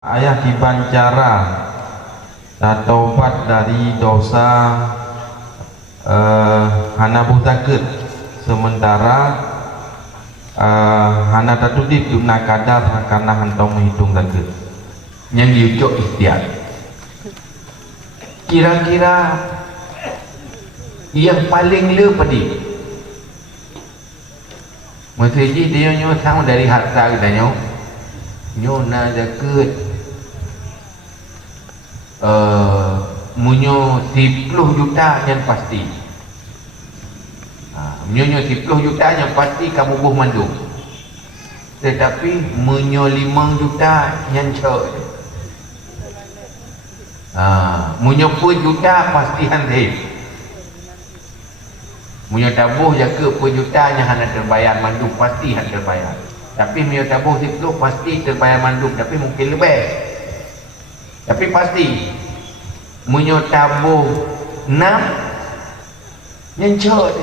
Ayah dibancara dan taubat dari dosa hana butakut sementara hana tatudip dumna kadar karena hantong menghitung takut yang diucap ikhtiar. Kira-kira yang paling lepedi Mesiji dia nyo sang dari harta kita nyo na jakut munyo 10 juta yang pasti. Munyo 10 juta yang pasti kamu buh mandu. Tetapi munyo 5 juta yang cek. Munyo 10 juta pasti handai. Munyo tabuh jaga 10 juta yang hanya terbayar mandu pasti hanya terbayar. Tapi munyo tabuh 10 pasti terbayar mandu, tapi mungkin lebih. Tapi pasti munyo tabuh 6 yang cek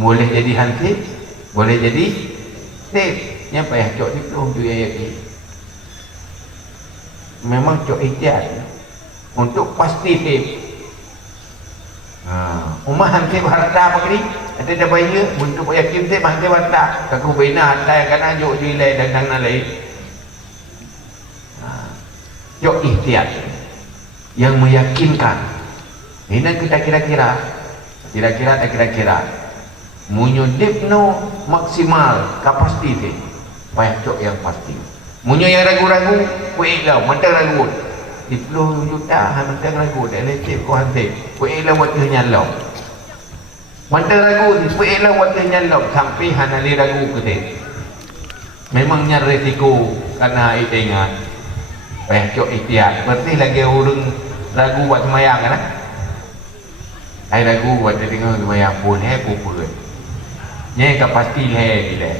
boleh jadi hansip, boleh jadi sip. Yang payah cok itu dia yakin. Memang cok ikhtiar untuk pasti sip. Umah hansip harta apa ni? Ada dah bayar untuk yakin sip hansip harta. Kaku bina harta yang kena jok juilai dan lain. Jok ikhtiar yang meyakinkan. Ini kita kira-kira munyo dipno maksimal kapasiti payah cok yang pasti. Munyo yang ragu-ragu kuih lau mentang ragu 10 juta mentang ragu dah leceh ko hantik kuih lau waktu nyalau mentang ragu kuih lau waktu nyalau sampai hanali ragu ke memangnya resiko karena itu ingat payah cok ikhtiar. Berarti lagi orang ragu buat semayang kan? Saya ragu buat tengok semayang pun pupul. Nya tak pasti bila.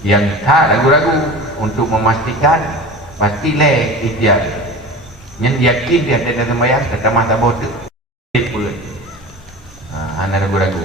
Yang tak ragu-ragu untuk memastikan pasti ikhtiar. Yang yakin dia ada semayang, kata mata bodoh. Pupul. Anda ragu-ragu.